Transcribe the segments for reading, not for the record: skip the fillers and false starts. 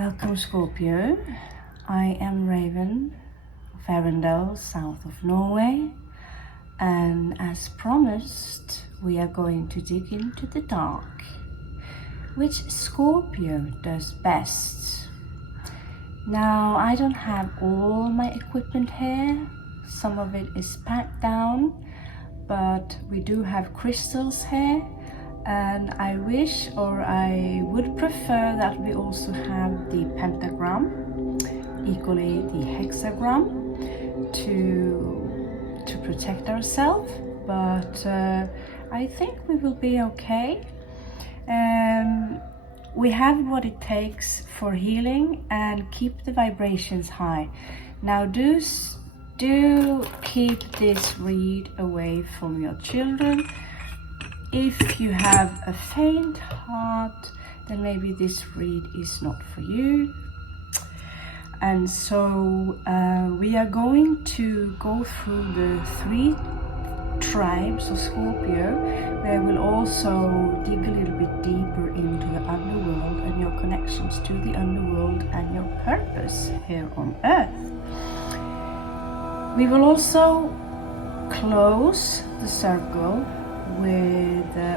Welcome, Scorpio. I am Raven of Arendal, south of Norway, and as promised, we are going to dig into the dark, which Scorpio does best. Now, I don't have all my equipment here. Some of it is packed down, but we do have crystals here. And I wish, or I would prefer, that we also have the pentagram, equally the hexagram, to protect ourselves. But I think we will be okay. We have what it takes for healing and keep the vibrations high. Now do keep this read away from your children. If you have a faint heart, then maybe this read is not for you. And so we are going to go through the 3 tribes of Scorpio, where we'll also dig a little bit deeper into the underworld and your connections to the underworld and your purpose here on Earth. We will also close the circle with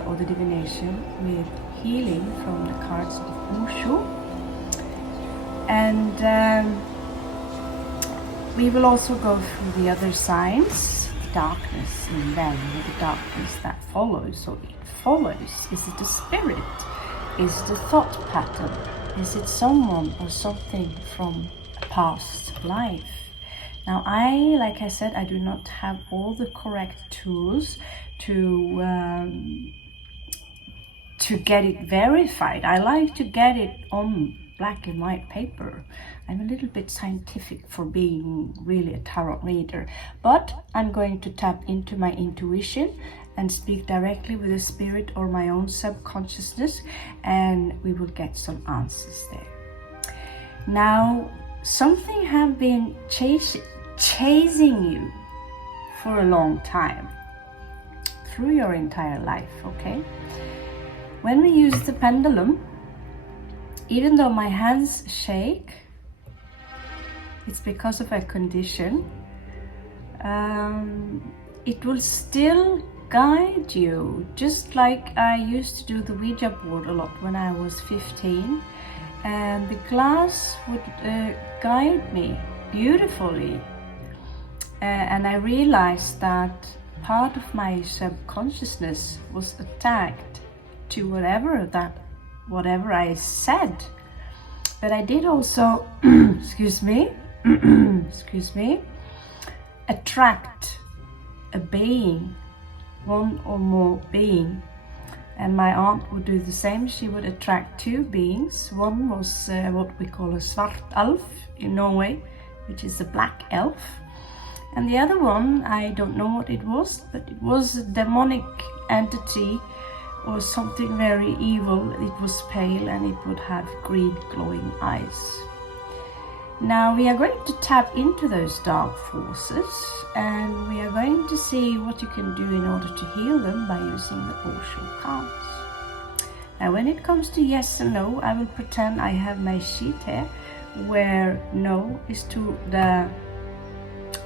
or the divination with healing from the cards of Osho, and we will also go through the other signs, the darkness in them, the darkness that follows. So it follows. Is it the spirit? Is it the thought pattern? Is it someone or something from a past life? Now, like I said, I do not have all the correct tools to get it verified. I like to get it on black and white paper. I'm a little bit scientific for being really a tarot reader, but I'm going to tap into my intuition and speak directly with the spirit or my own subconsciousness, and we will get some answers there. Now, something have been chasing you for a long time, through your entire life, okay? When we use the pendulum, even though my hands shake, it's because of a condition. It will still guide you, just like I used to do the Ouija board a lot when I was 15, and the glass would guide me beautifully, and I realized that part of my subconsciousness was attacked to whatever I said. But I did also excuse me, attract a being, one or more being. And my aunt would do the same. She would attract 2 beings. One was what we call a svart elf in Norway, which is a black elf. And the other one, I don't know what it was, but it was a demonic entity or something very evil. It was pale and it would have green glowing eyes. Now we are going to tap into those dark forces, and we are going to see what you can do in order to heal them by using the Osho cards. Now when it comes to yes and no, I will pretend I have my sheet here, where no is to the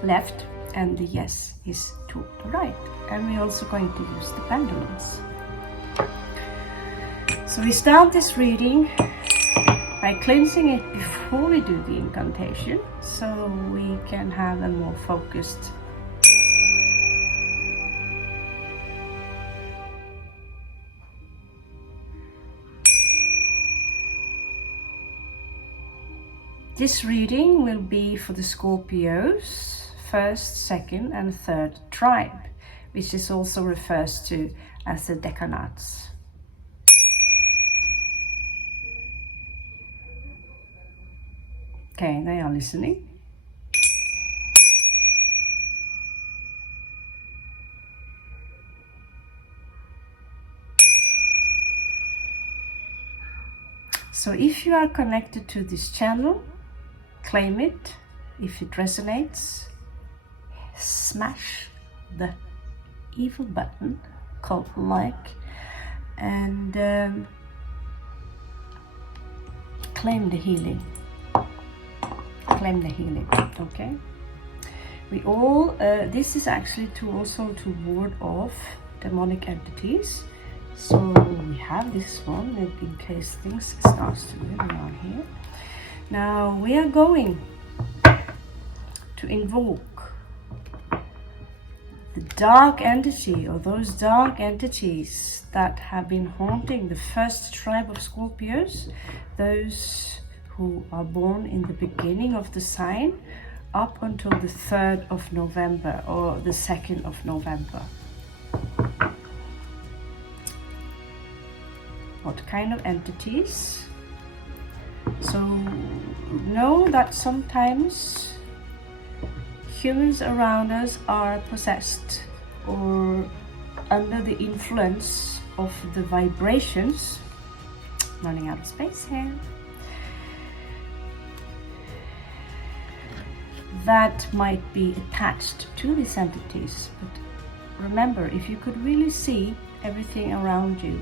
left and the yes is to the right. And we're also going to use the pendulums. So we start this reading by cleansing it before we do the incantation, so we can have a more focused This reading will be for the Scorpios, 1st, 2nd and 3rd tribe, which is also refers to as the decanates. Okay, they are listening. So if you are connected to this channel, claim it. If it resonates, smash the evil button called like, and claim the healing. Claim the healing, okay? We all, this is actually also to ward off demonic entities. So we have this one in case things starts to move around here. Now we are going to invoke the dark entity, or those dark entities that have been haunting the first tribe of Scorpios, those who are born in the beginning of the sign up until the 3rd of November or the 2nd of November. What kind of entities? So know that sometimes humans around us are possessed or under the influence of the vibrations. Running out of space here. That might be attached to these entities. But remember, if you could really see everything around you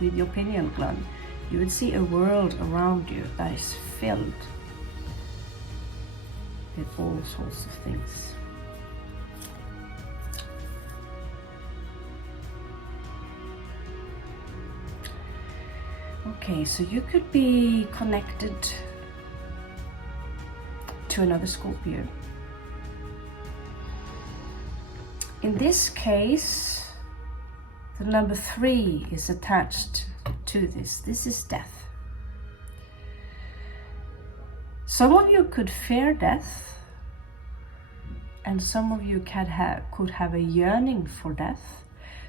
with your pineal gland, you would see a world around you that is filled with all sorts of things. Okay, so you could be connected to another Scorpio. In this case, the number 3 is attached to this. This is death. Some of you could fear death, and some of you could have a yearning for death.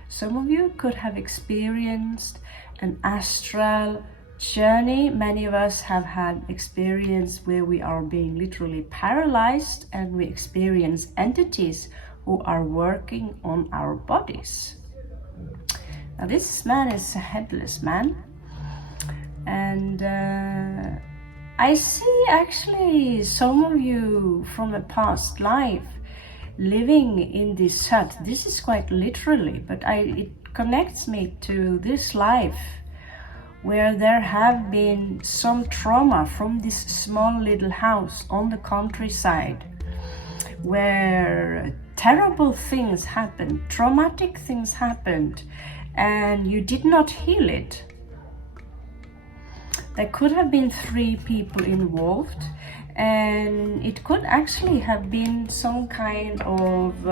Some of you could have experienced an astral journey. Many of us have had experience where we are being literally paralyzed, and we experience entities who are working on our bodies. Now this man is a headless man, and I see actually some of you from a past life living in this hut. This is quite literally, but it connects me to this life where there have been some trauma from this small little house on the countryside, where terrible things happened, traumatic things happened, and you did not heal it. There could have been 3 people involved, and it could actually have been some kind of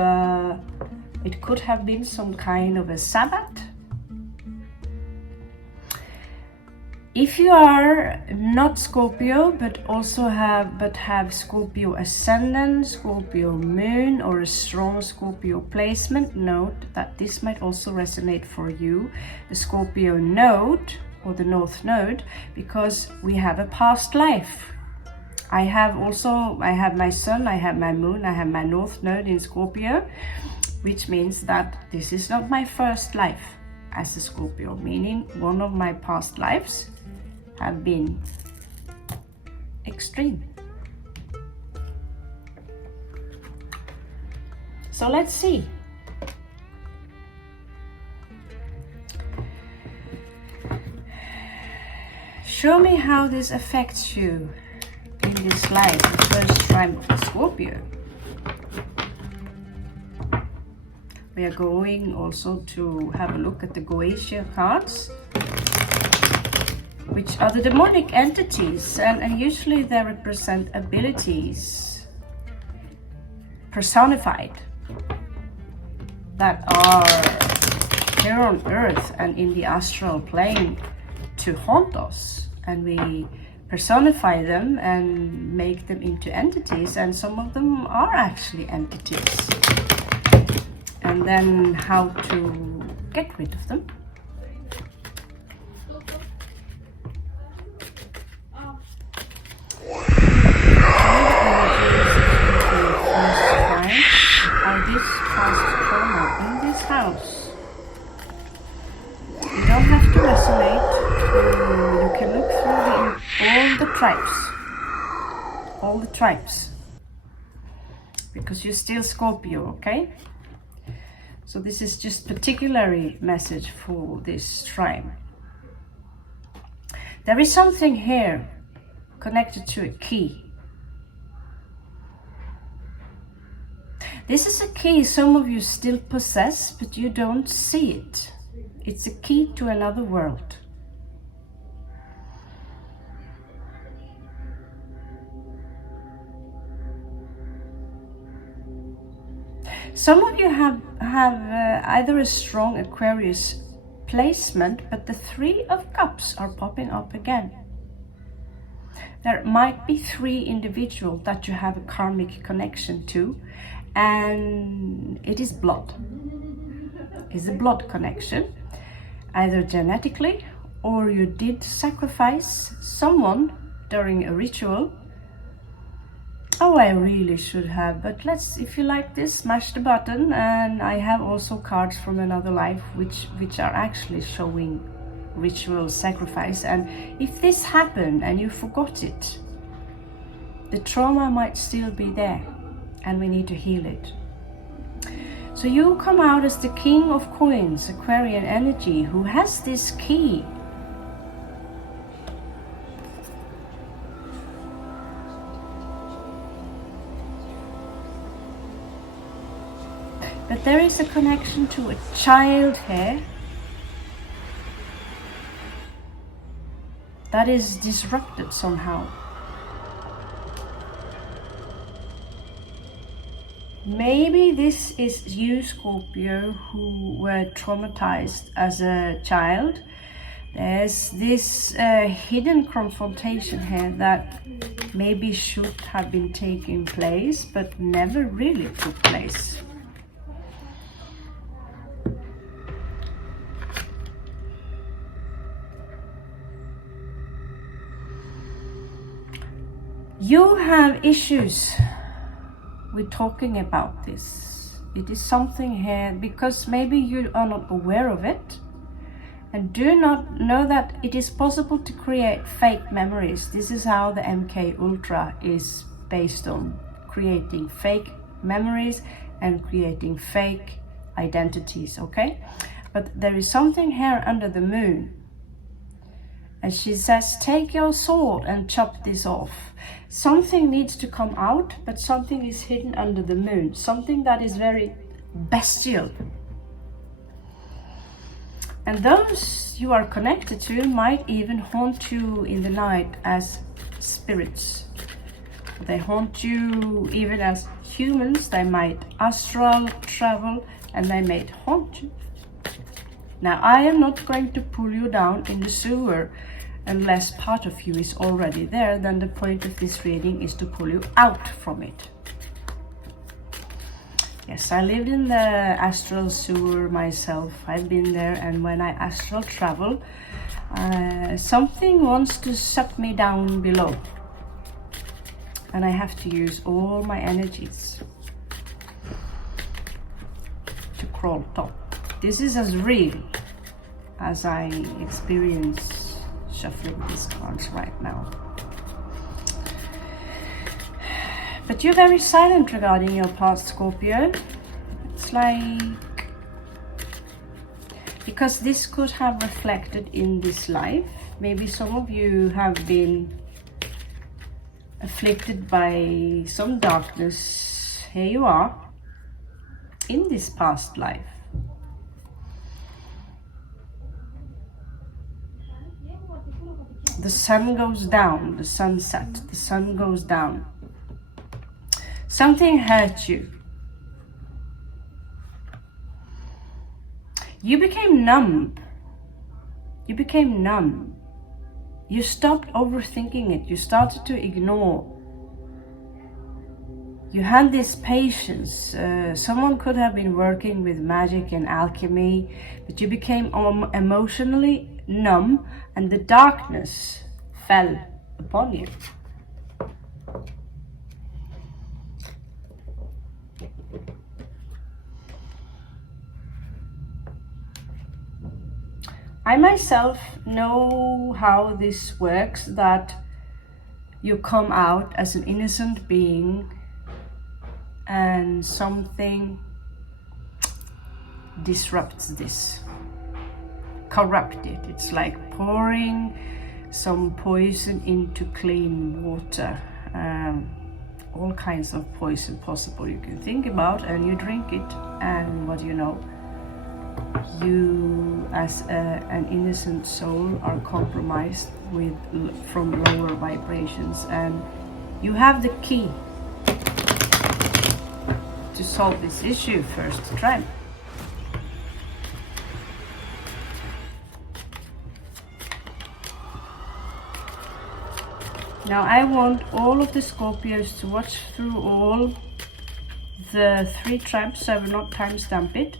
a Sabbath. If you are not Scorpio, but have Scorpio ascendant, Scorpio moon, or a strong Scorpio placement, note that this might also resonate for you, the Scorpio node or the North Node, because we have a past life. I have my Sun, I have my Moon, I have my North Node in Scorpio, which means that this is not my first life as a Scorpio, meaning one of my past lives have been extreme. So let's see. Show me how this affects you in this life, the first tribe of the Scorpio. We are going also to have a look at the Croatia cards, which are the demonic entities, and usually they represent abilities personified that are here on earth and in the astral plane to haunt us, and we personify them and make them into entities, and some of them are actually entities, and then how to get rid of them. How this past trauma in this house, you don't have to resonate. You can look through all the tribes, because you're still Scorpio, okay? So this is just particularly message for this tribe. There is something here connected to a key. This is a key some of you still possess, but you don't see it. It's a key to another world. Some of you have either a strong Aquarius placement, but the Three of Cups are popping up again. There might be 3 individuals that you have a karmic connection to, and it is blood. It's a blood connection, either genetically or you did sacrifice someone during a ritual. Oh, I really should have, but if you like this, smash the button. And I have also cards from another life which are actually showing ritual sacrifice. And if this happened and you forgot it, the trauma might still be there and we need to heal it. So you come out as the King of Coins, Aquarian energy, who has this key. But there is a connection to a child here that is disrupted somehow. Maybe this is you, Scorpio, who were traumatized as a child. There's this hidden confrontation here that maybe should have been taking place, but never really took place. You have issues with talking about this. It is something here because maybe you are not aware of it and do not know that it is possible to create fake memories. This is how the MK Ultra is based on, creating fake memories and creating fake identities, okay? But there is something here under the moon. And she says, take your sword and chop this off. Something needs to come out, but something is hidden under the moon. Something that is very bestial. And those you are connected to might even haunt you in the night as spirits. They haunt you even as humans. They might astral travel and they might haunt you. Now, I am not going to pull you down in the sewer unless part of you is already there. Then the point of this reading is to pull you out from it. Yes, I lived in the astral sewer myself. I've been there, and when I astral travel, something wants to suck me down below. And I have to use all my energies to crawl top. This is as real as I experience shuffling these cards right now. But you're very silent regarding your past, Scorpio. It's like, because this could have reflected in this life. Maybe some of you have been afflicted by some darkness. Here you are in this past life. The sun goes down, the sunset, the sun goes down. Something hurt you. You became numb. You became numb. You stopped overthinking it. You started to ignore. You had this patience. Someone could have been working with magic and alchemy, but you became emotionally numb and the darkness fell upon you. I myself know how this works, that you come out as an innocent being and something disrupts this, corrupt it. It's like pouring some poison into clean water. All kinds of poison possible you can think about, and you drink it, and what do you know? You as an innocent soul are compromised from lower vibrations, and you have the key to solve this issue. First try. Now I want all of the Scorpios to watch through all the 3 traps, so I will not timestamp it.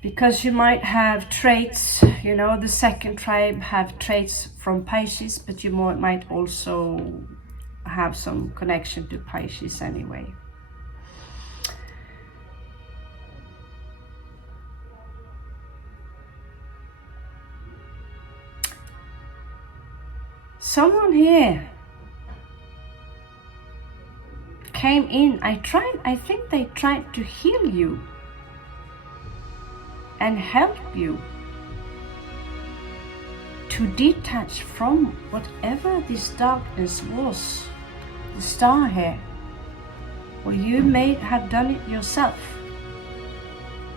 Because you might have traits, you know, the second tribe have traits from Pisces, but you might also have some connection to Pisces anyway. Someone here came in. I think they tried to heal you and help you to detach from whatever this darkness was. The star here, or you may have done it yourself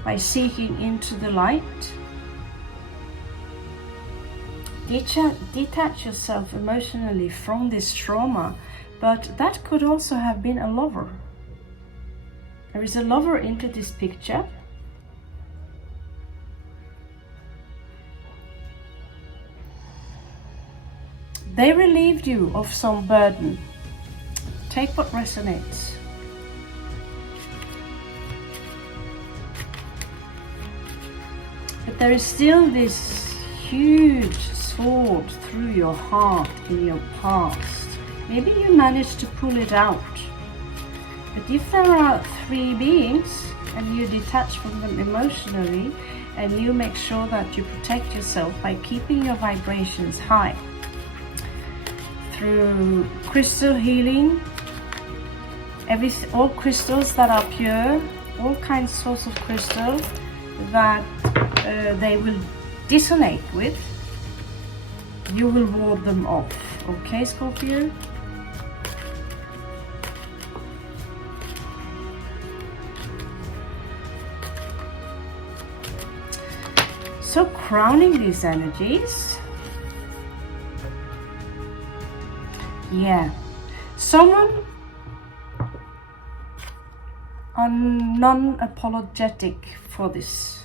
by seeking into the light. Detach yourself emotionally from this trauma, but that could also have been a lover. There is a lover into this picture. They relieved you of some burden. Take what resonates. But there is still this huge sword through your heart in your past. Maybe you managed to pull it out. But if there are 3 beings and you detach from them emotionally, and you make sure that you protect yourself by keeping your vibrations high through crystal healing, all crystals that are pure, all kinds sorts of crystal that they will dissonate with, you will ward them off. Okay, Scorpio? So crowning these energies, yeah, someone are non-apologetic for this.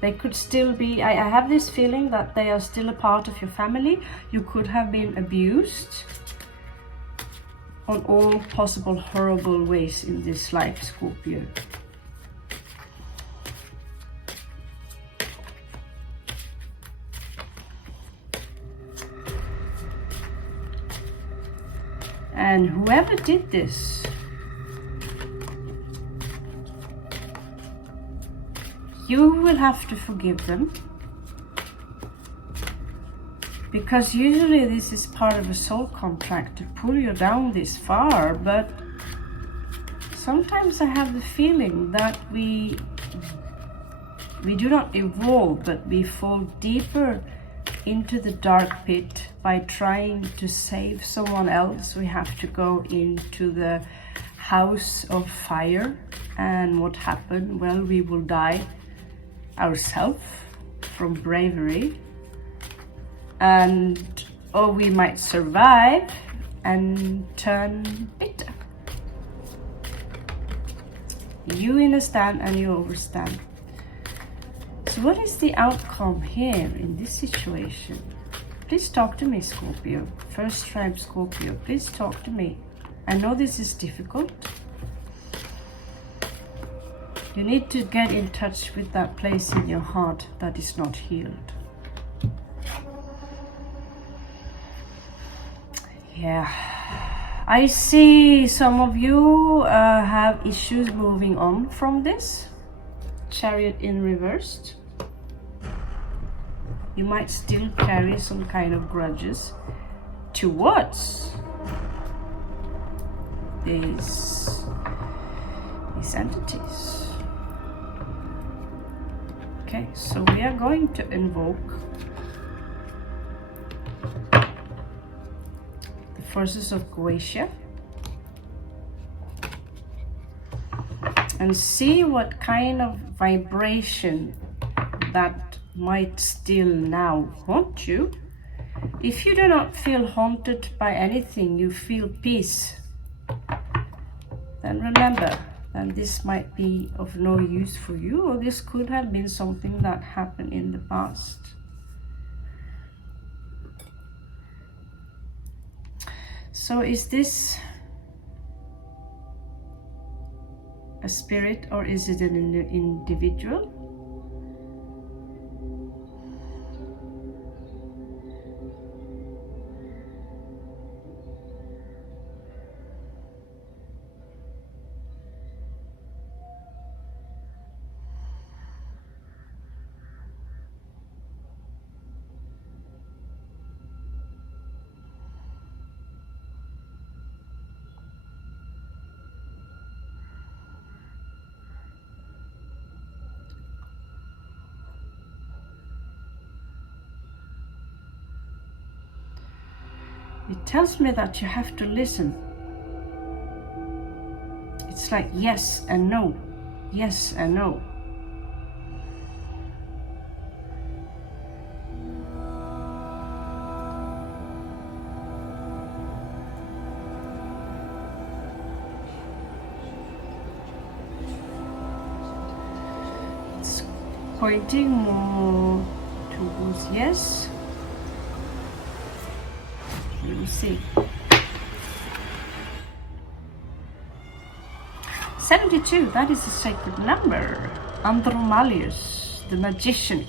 They could still be, I have this feeling that they are still a part of your family. You could have been abused on all possible horrible ways in this life, Scorpio. And whoever did this, you will have to forgive them, because usually this is part of a soul contract to pull you down this far, but sometimes I have the feeling that we do not evolve, but we fall deeper into the dark pit by trying to save someone else. We have to go into the house of fire, and what happened? Well, we will die ourselves from bravery, and or we might survive and turn bitter. You understand and you overstand. So what is the outcome here in this situation? Please talk to me, Scorpio. First tribe Scorpio, please talk to me. I know this is difficult. You need to get in touch with that place in your heart that is not healed. Yeah, I see some of you have issues moving on from this. Chariot in reversed. You might still carry some kind of grudges towards these entities. Okay, so we are going to invoke the forces of Croatia and see what kind of vibration that might still now haunt you. If you do not feel haunted by anything, you feel peace, then remember that this might be of no use for you, or this could have been something that happened in the past. So is this a spirit or is it an individual? It tells me that you have to listen. It's like yes and no, yes and no. It's pointing more towards yes. Let me see. 72, that is a sacred number. Andromalius, the magician.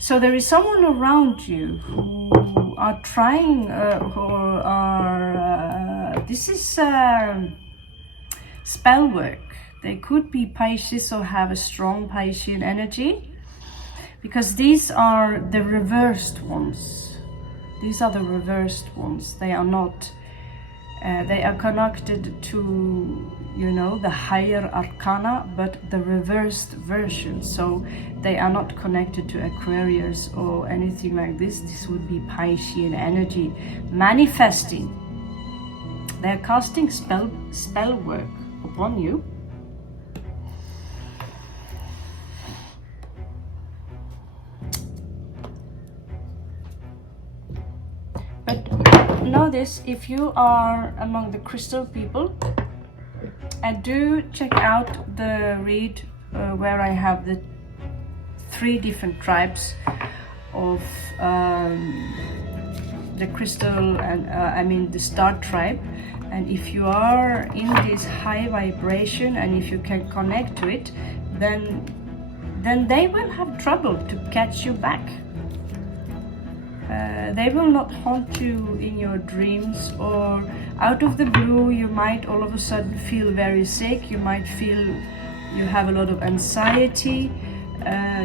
So there is someone around you who are trying, this is spell work. They could be Pisces or have a strong Piscean energy, because these are the reversed ones. These are the reversed ones. They are not, they are connected to, you know, the higher arcana, but the reversed version. So they are not connected to Aquarius or anything like this. This would be Piscean energy manifesting. They're casting spell work upon you. But know this, if you are among the crystal people, and do check out the read where I have the 3 different tribes of the crystal and I mean the star tribe. And if you are in this high vibration and if you can connect to it, then they will have trouble to catch you back. They will not haunt you in your dreams, or out of the blue you might all of a sudden feel very sick. You might feel you have a lot of anxiety,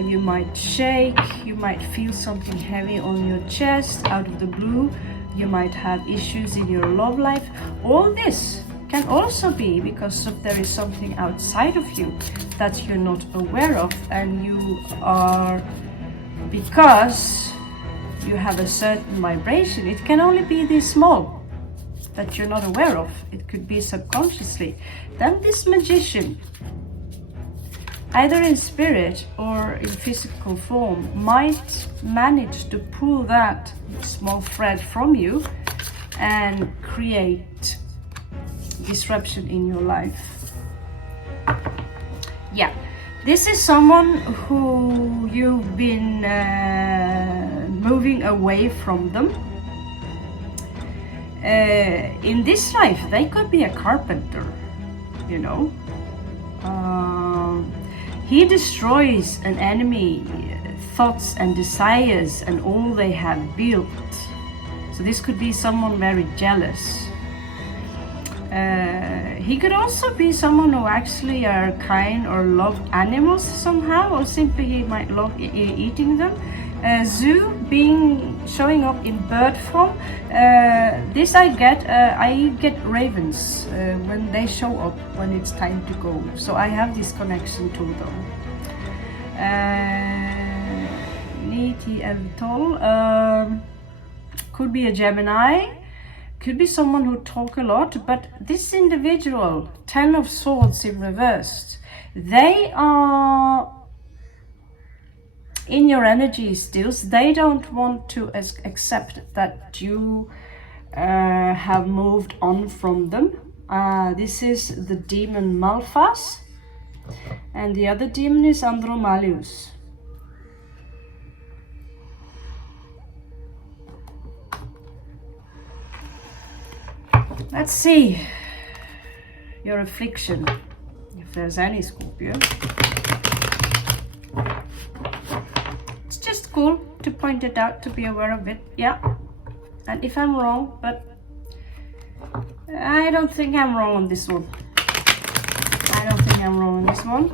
you might shake, you might feel something heavy on your chest out of the blue. You might have issues in your love life. All this can also be because there is something outside of you that you're not aware of, and you are, because you have a certain vibration. It can only be this small that you're not aware of. It could be subconsciously. Then this magician, either in spirit or in physical form, might manage to pull that small thread from you and create disruption in your life. Yeah, this is someone who you've been moving away from them. In this life, they could be a carpenter, you know. He destroys an enemy, thoughts and desires and all they have built. So this could be someone very jealous. He could also be someone who actually are kind or love animals somehow, or simply he might love eating them. Zoo being showing up in bird form. This I get ravens when they show up when it's time to go. So I have this connection to them. Niti Evtol could be a Gemini. Could be someone who talk a lot, but this individual, 10 of Swords in reversed, they are in your energy still. They don't want to accept that you have moved on from them. This is the demon Malphas, and the other demon is Andromalius. Let's see your affliction, if there's any, Scorpio. It's just cool to point it out, to be aware of it, yeah. And if I'm wrong, but I don't think I'm wrong on this one. I don't think I'm wrong on this one.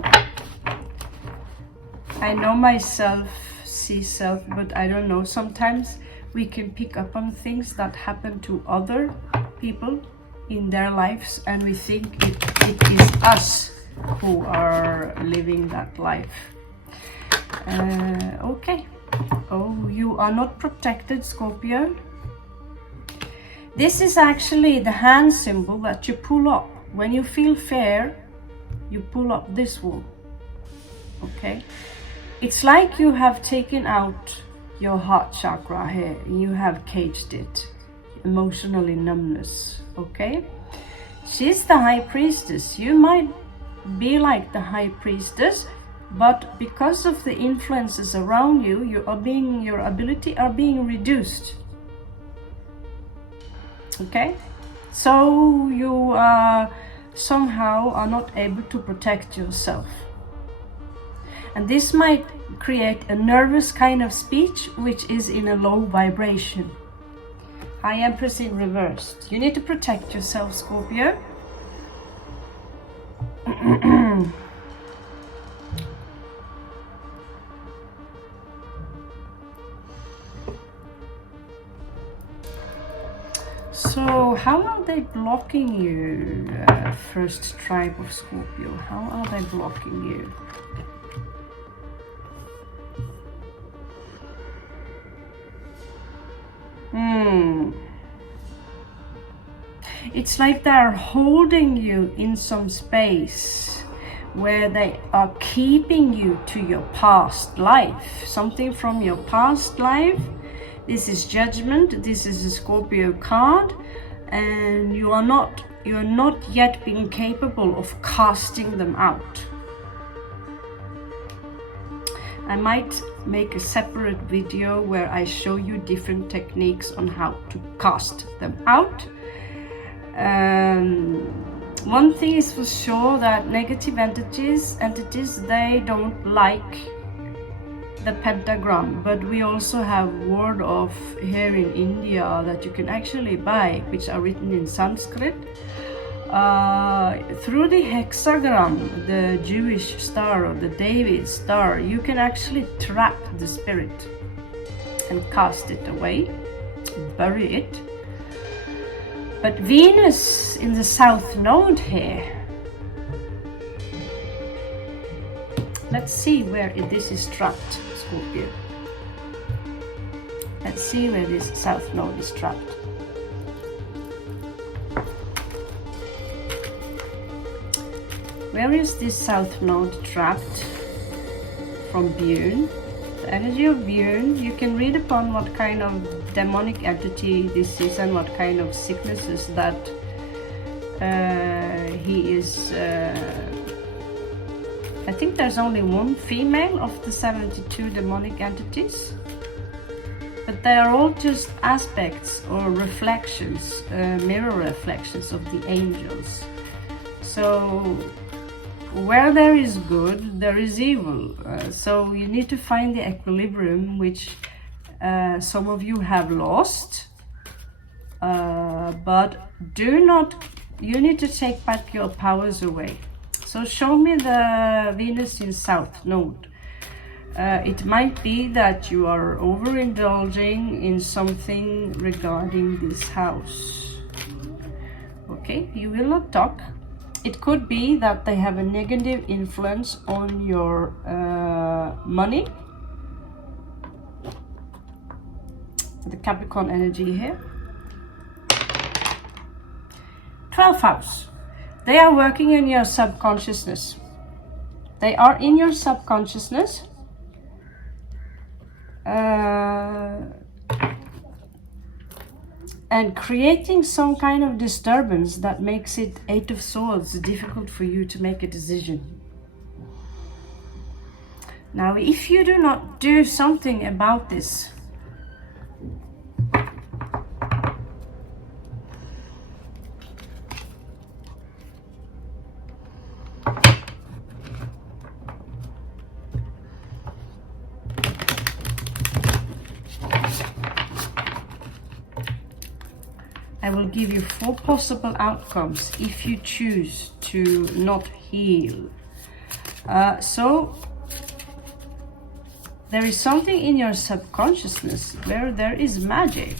I know myself, see self, but I don't know. Sometimes we can pick up on things that happen to other people in their lives, and we think it is us who are living that life. Okay. Oh, you are not protected, Scorpio. This is actually the hand symbol that you pull up. When you feel fear, you pull up this one. Okay? It's like you have taken out your heart chakra here. You have caged it. Emotionally numbness. Okay? She's the high priestess. You might be like the high priestess, but because of the influences around you, your ability are being reduced. Okay? So you somehow are not able to protect yourself. And this might create a nervous kind of speech, which is in a low vibration. High Empress in reversed. You need to protect yourself, Scorpio. So how are they blocking you, first tribe of Scorpio? How are they blocking you? It's like they're holding you in some space where they are keeping you to your past life, something from your past life. This is judgment. This is a Scorpio card, and you are not yet being capable of casting them out. I might make a separate video where I show you different techniques on how to cast them out. One thing is for sure, that negative entities, they don't like the pentagram, but we also have word of here in India that you can actually buy, which are written in Sanskrit. Through the hexagram, the Jewish star or the David star, you can actually trap the spirit and cast it away, bury it. But Venus in the south node here, let's see where this is trapped, Scorpio. Let's see where this south node is trapped. Where is this south node trapped? From Bune. The energy of Bune, you can read upon what kind of demonic entity this is and what kind of sicknesses that he is. I think there's only one female of the 72 demonic entities, but they are all just aspects or reflections, mirror reflections of the angels. So where there is good, there is evil. So you need to find the equilibrium, which some of you have lost. But do not You need to take back your powers away. So show me the Venus in South Node. It might be that you are overindulging in something regarding this house. Okay, you will not talk. It could be that they have a negative influence on your money. The Capricorn energy here. 12th house. They are working in your subconsciousness. They are in your subconsciousness. And creating some kind of disturbance that makes it 8 of Swords difficult for you to make a decision. Now, if you do not do something about this, I will give you 4 possible outcomes if you choose to not heal. So there is something in your subconsciousness where there is magic,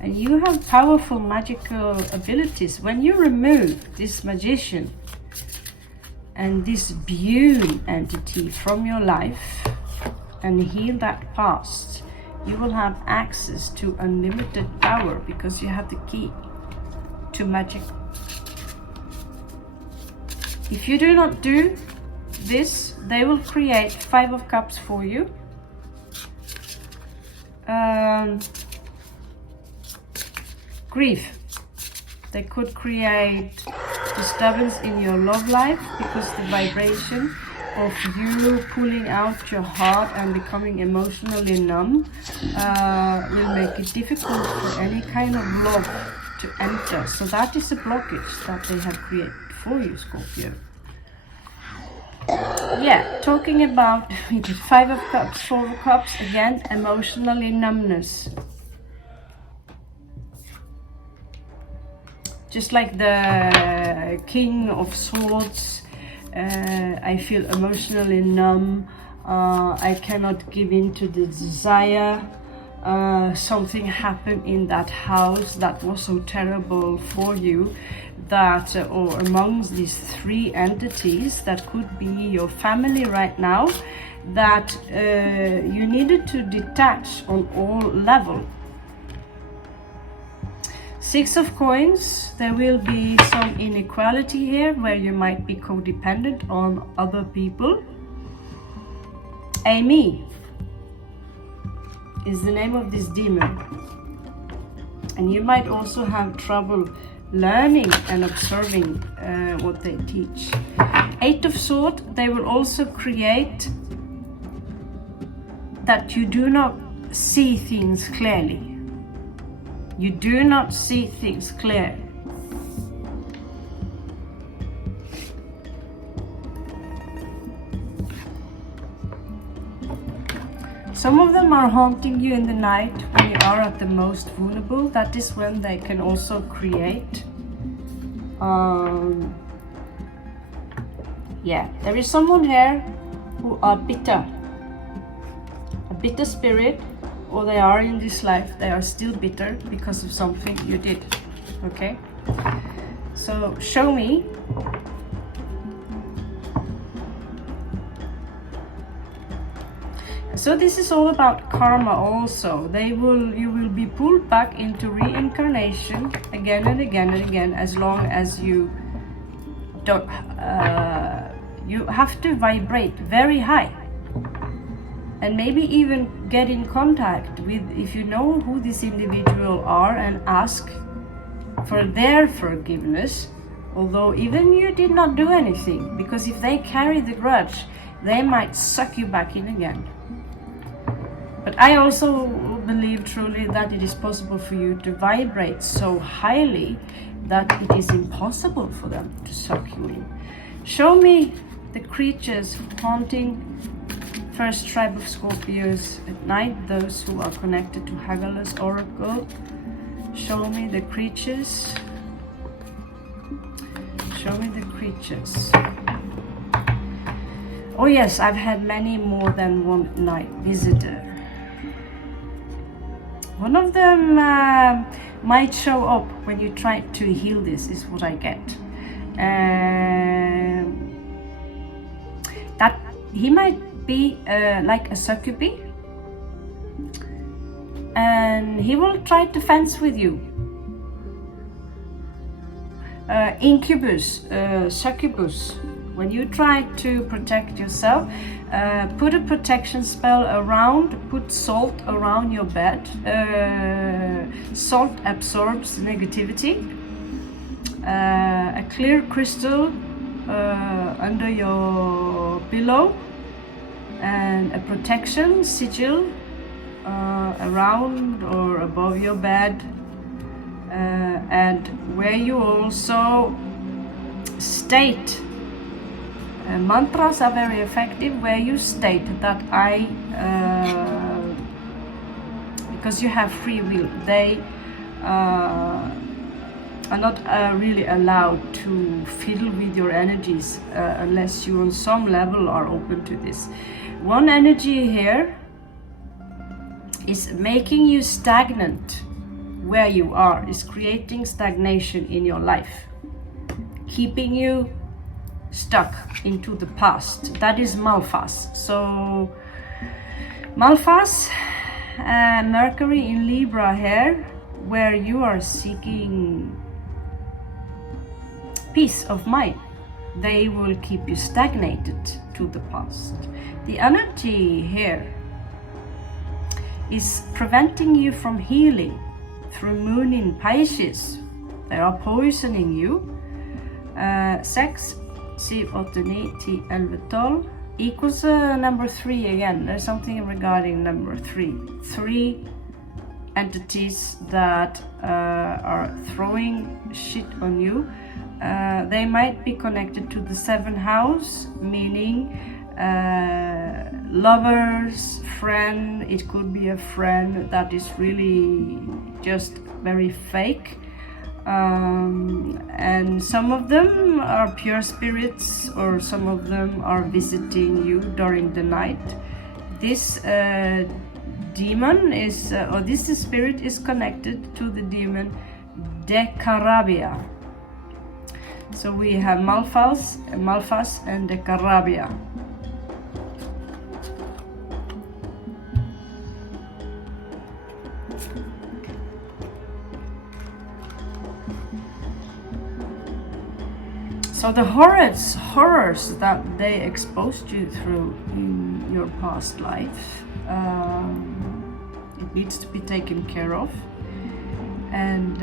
and you have powerful magical abilities. When you remove this magician and this Bune entity from your life and heal that past, you will have access to unlimited power because you have the key to magic. If you do not do this, they will create 5 of Cups for you. Grief. They could create disturbance in your love life because the vibration of you pulling out your heart and becoming emotionally numb will make it difficult for any kind of love to enter. So that is a blockage that they have created for you, Scorpio. Yeah, talking about 5 of Cups, 4 of Cups, again, emotionally numbness. Just like the King of Swords, I feel emotionally numb. I cannot give in to the desire. Something happened in that house that was so terrible for you that, or amongst these 3 entities that could be your family right now, that you needed to detach on all levels. 6 of Coins, there will be some inequality here where you might be codependent on other people. Amy is the name of this demon. And you might also have trouble learning and observing what they teach. 8 of Swords, they will also create that you do not see things clearly. You do not see things clear. Some of them are haunting you in the night when you are at the most vulnerable. That is when they can also create. Yeah, there is someone here who are bitter. A bitter spirit. Or they are in this life, they are still bitter because of something you did. Okay? So show me. So this is all about karma also. You will be pulled back into reincarnation again and again and again, as long as you don't you have to vibrate very high. And maybe even get in contact with, if you know who this individual are, and ask for their forgiveness, although even you did not do anything, because if they carry the grudge, they might suck you back in again. But I also believe truly that it is possible for you to vibrate so highly that it is impossible for them to suck you in. Show me the creatures haunting first tribe of Scorpios at night, those who are connected to Hagala's oracle. Show me the creatures Show me the creatures. Oh yes, I've had many more than one night visitor. One of them might show up when you try to heal this, is what I get. That he might be like a succubus, and he will try to fence with you. Incubus, succubus. When you try to protect yourself, put a protection spell around, put salt around your bed. Salt absorbs negativity. A clear crystal under your pillow, and a protection sigil around or above your bed, and where you also state mantras are very effective, where you state that I, because you have free will, they are not really allowed to fiddle with your energies unless you on some level are open to this. One energy here is making you stagnant where you are, is creating stagnation in your life, keeping you stuck into the past. That is Malphas. So Malphas, Mercury in Libra here, where you are seeking peace of mind, they will keep you stagnated to the past. The energy here is preventing you from healing through moon in Pisces. They are poisoning you. 6, 7, 8, 9, 10, 11, 12 equals number 3 again. There's something regarding number 3. 3 entities that are throwing shit on you. They might be connected to the 7th house, meaning lovers, friend. It could be a friend that is really just very fake. And some of them are pure spirits, or some of them are visiting you during the night. This demon is, or this spirit is connected to the demon Decarabia. So we have Malphas and Decarabia. So the horrors that they exposed you through in your past life, it needs to be taken care of. And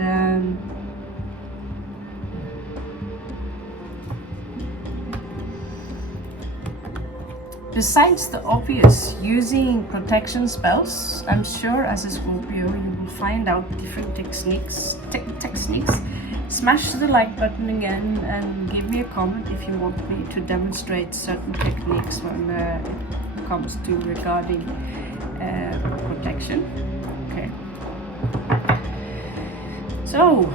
besides the obvious, using protection spells, I'm sure as a Scorpio you will find out different techniques. Smash the like button again and give me a comment if you want me to demonstrate certain techniques when it comes to regarding protection. Okay. So,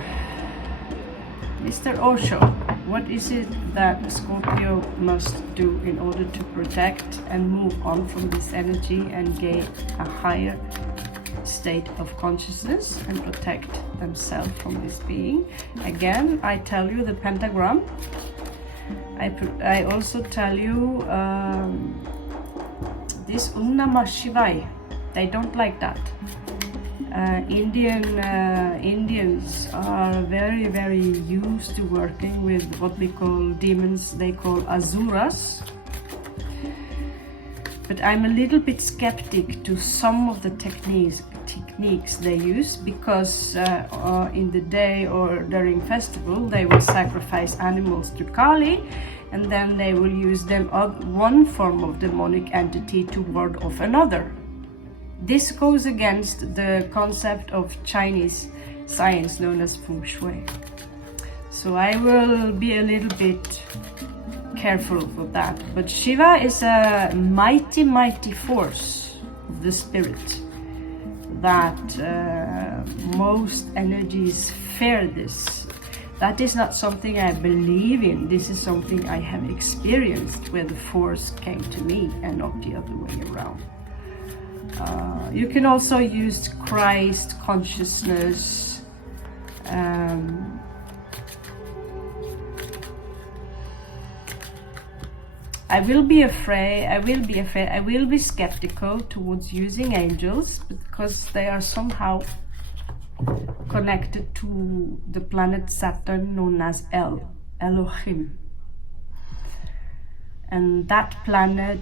Mr. Osho, what is it that Scorpio must do in order to protect and move on from this energy and gain a higher state of consciousness and protect themselves from this being? Again, I tell you the pentagram. I also tell you this Om Namah Shivaya. They don't like that. Indians are very, very used to working with what we call demons. They call asuras. But I'm a little bit skeptic to some of the techniques they use, because in the day or during festival they will sacrifice animals to Kali, and then they will use them one form of demonic entity to ward off another. This goes against the concept of Chinese science known as Feng Shui. So I will be a little bit careful for that. But Shiva is a mighty, mighty force of the spirit that most energies fear this. That is not something I believe in. This is something I have experienced, where the force came to me and not the other way around. You can also use Christ consciousness. I will be skeptical towards using angels, because they are somehow connected to the planet Saturn, known as Elohim. And that planet,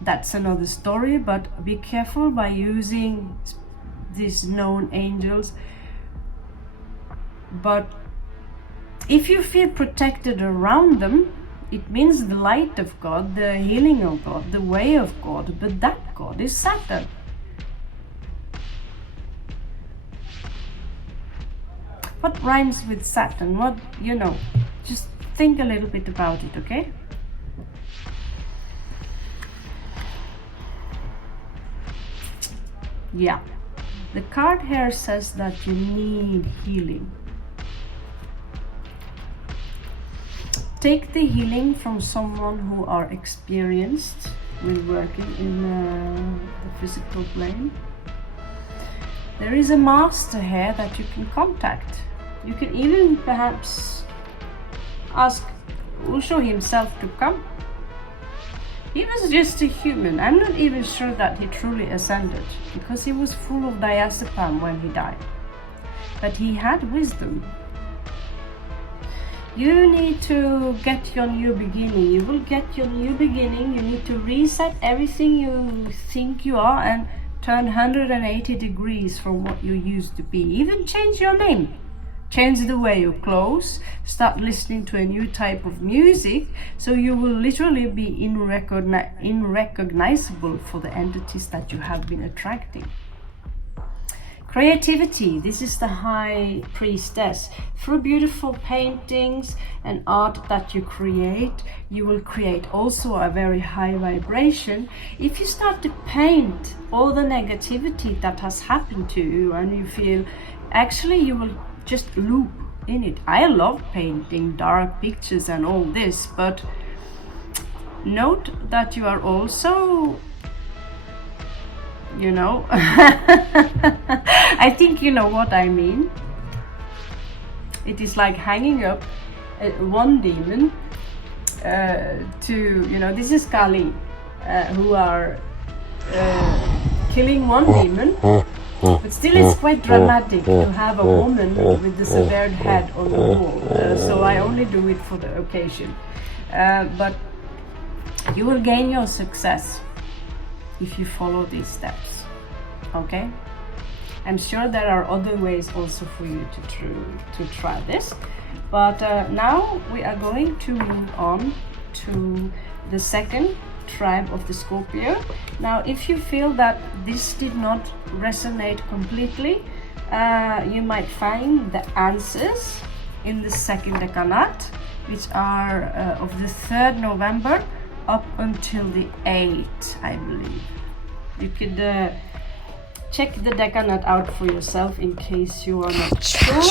that's another story, but be careful by using these known angels. But if you feel protected around them, it means the light of God, the healing of God, the way of God, but that God is Saturn. What rhymes with Saturn? What, just think a little bit about it, okay? Yeah, the card here says that you need healing. Take the healing from someone who are experienced with working in the physical plane. There is a master here that you can contact. You can even perhaps ask Osho himself to come. He was just a human. I'm not even sure that he truly ascended, because he was full of diazepam when he died. But he had wisdom. You need to get your new beginning. You will get your new beginning. You need to reset everything you think you are and turn 180 degrees from what you used to be. Even change your name. Change the way you clothe. Start listening to a new type of music, so you will literally be unrecognizable for the entities that you have been attracting. Creativity, this is the High Priestess. Through beautiful paintings and art that you create, you will create also a very high vibration. If you start to paint all the negativity that has happened to you, and you feel, actually you will just loop in it. I love painting dark pictures and all this, but note that you are also, I think you know what I mean. It is like hanging up one demon this is Kali, who are killing one demon, but still it's quite dramatic to have a woman with the severed head on the wall, so I only do it for the occasion. But you will gain your success if you follow these steps, okay? I'm sure there are other ways also for you to try this, but now we are going to move on to the second tribe of the Scorpio. Now, if you feel that this did not resonate completely, you might find the answers in the second decanat, which are of the 3rd November up until the 8th, I believe. You could check the decanat out for yourself in case you are not sure.